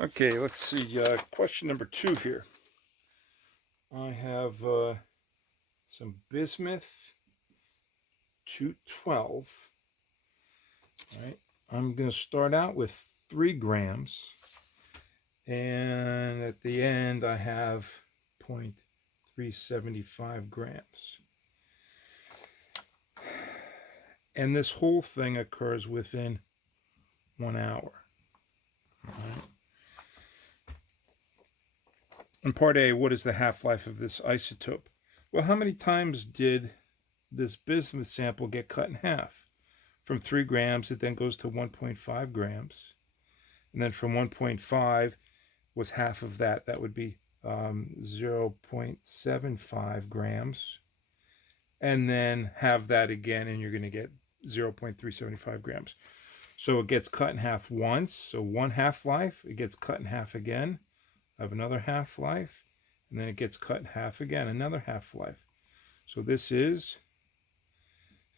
Okay, let's see. Question number 2 here. I have some bismuth 212. All right. I'm going to start out with 3 grams. And at the end, I have 0.375 grams. And this whole thing occurs within 1 hour. All right. In part A, what is the half-life of this isotope? Well, how many times did this bismuth sample get cut in half? From 3 grams, it then goes to 1.5 grams. And then from 1.5 was half of that. That would be 0.75 grams. And then have that again, and you're going to get 0.375 grams. So it gets cut in half once. So 1 half-life. It gets cut in half again. I have another half-life, and then it gets cut in half again, another half-life. So this is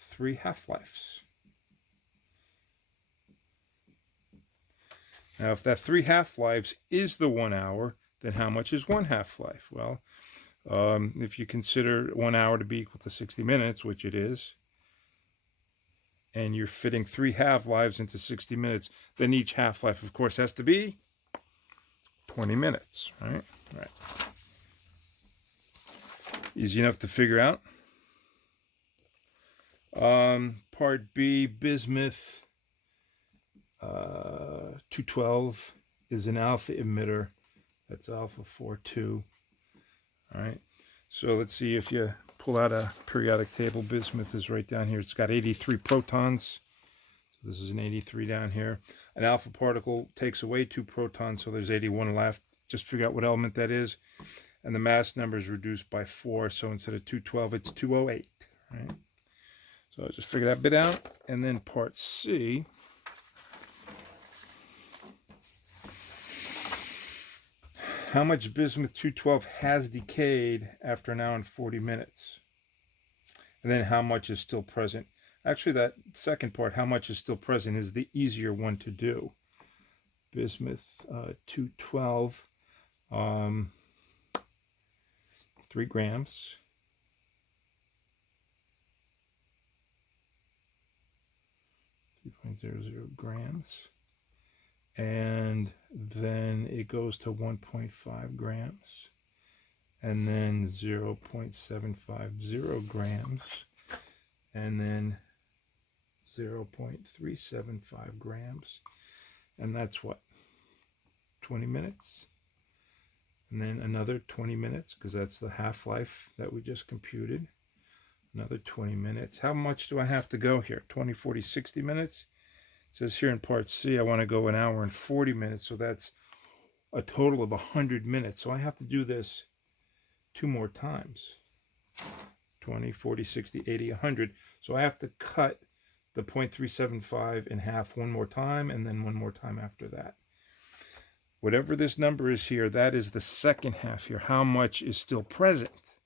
3 half-lives. Now, if that 3 half-lives is the 1 hour, then how much is 1 half-life? Well, if you consider 1 hour to be equal to 60 minutes, which it is, and you're fitting 3 half-lives into 60 minutes, then each half-life, of course, has to be 20 minutes, right? Right. Easy enough to figure out. Part B, bismuth 212 is an alpha emitter. That's alpha 42. All right. So let's see if you pull out a periodic table. Bismuth is right down here. It's got 83 protons. So this is an 83 down here. An alpha particle takes away 2 protons, so there's 81 left. Just figure out what element that is. And the mass number is reduced by 4. So instead of 212, it's 208. Right? So I'll just figure that bit out. And then part C. How much bismuth 212 has decayed after an hour and 40 minutes? And then how much is still present? Actually, that second part, how much is still present, is the easier one to do. Bismuth 212, 3 grams. 3.00 grams. And then it goes to 1.5 grams, and then 0.750 grams, and then 0.375 grams, and that's what, 20 minutes, and then another 20 minutes, because that's the half-life that we just computed, another 20 minutes. How much do I have to go here? 20, 40, 60 minutes? It says here in part C, I want to go 1 hour and 40 minutes, so that's a total of 100 minutes. So I have to do this 2 more times. 20, 40, 60, 80, 100. So I have to cut the 0.375 in half 1 more time, and then 1 more time after that. Whatever this number is here, that is the second half here. How much is still present?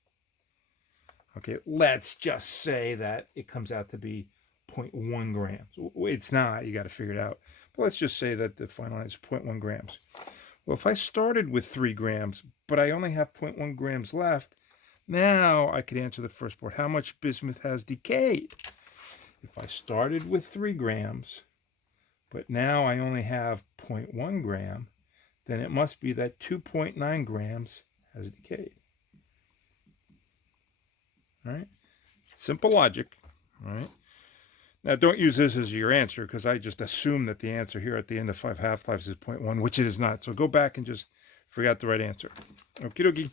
Okay, let's just say that it comes out to be 0.1 grams. It's not, you got to figure it out. But let's just say that the final is 0.1 grams. Well, if I started with 3 grams, but I only have 0.1 grams left, now I could answer the first part. How much bismuth has decayed? If I started with 3 grams, but now I only have 0.1 gram, then it must be that 2.9 grams has decayed. All right? Simple logic. All right? Now, don't use this as your answer, because I just assume that the answer here at the end of 5 half-lives is 0.1, which it is not. So go back and just figure out the right answer. Okie dokie.